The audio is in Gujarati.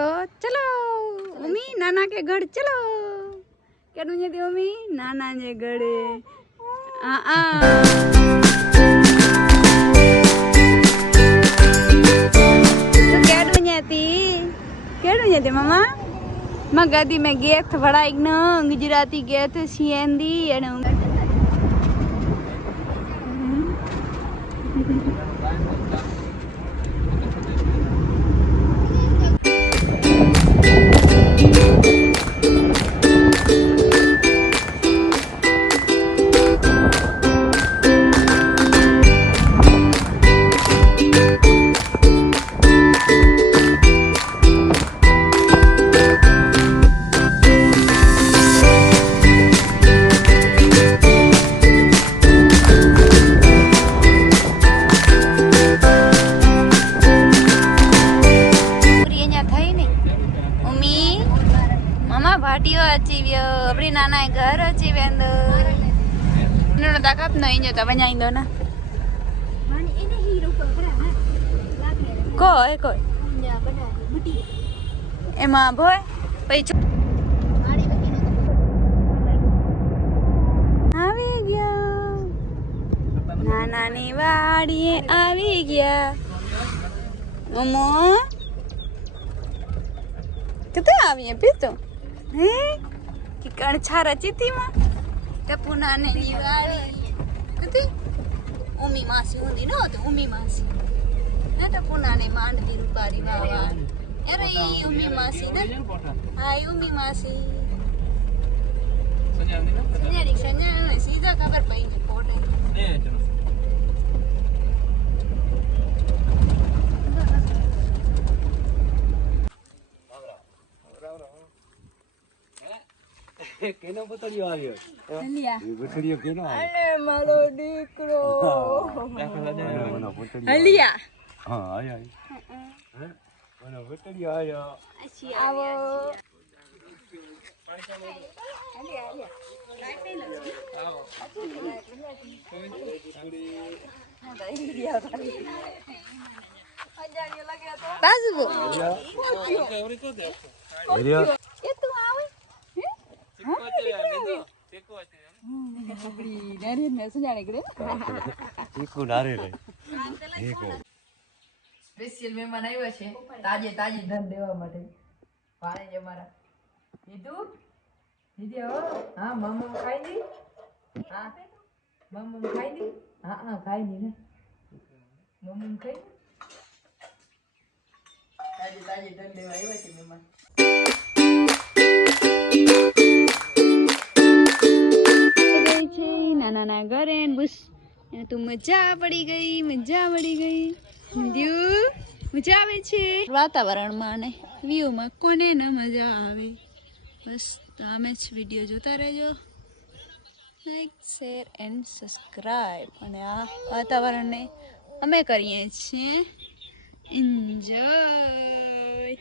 तो चलो मम्मी नाना के घर चलो क्या थे मम्मी नाना जे घर तो मामा मगादी में गेथ बड़ा एक न गुजराती गेथ सियंदी भाटियो अचीवियो अपनी नाना घर अचीवेंदो इन्होंने ताकत नहीं जो तब जाइंदो ना को एमा भोय पई આવી ગયા નાનાની વાડીએ આવી ગયા મમ્મો કેતે આવીએ પીતો હે કે કણછા રચીતી માં ટપુના ને વાડી કતી ઉમી માસી હુંદી નો તો ઉમી માસી ને ટપુના ને માંડવી રૂપારી વાવા અરે ઉમી માસી ને હાય ઉમી માસી સંજય સીધા ખબર પઈ ફોટો ને ચલો કેનો બતડિયો આવ્યો હલિયા એ બતડિયો કેનો આવ્યો અરે મારો દીકરો હલિયા હા આયો હે મને બતડિયો આવ્યો આવો બાજુ એ તું આવે સ્પેશિયલ મહેમાન આવ્યા છે તાજે તાજી ધન દેવા માટે ભાણે અમારા કીધું દીદી હા મમ્મ ખાઈ દી હા મમ્મ ખાઈ દી હા ખાઈ દી ને મમ્મ ખાઈ તાજે તાજી ધન દેવા આવ્યા છે મહેમાન નાના ઘરે બુસ તો મજા પડી ગઈ મજા આવે છે વાતાવરણમાં અને વ્યૂમાં કોને ન મજા આવે બસ તમે જ વિડીયો જોતા રહેજો લાઈક શેર એન્ડ સબસ્ક્રાઈબ અને આ વાતાવરણને અમે કરીએ છીએ એન્જોય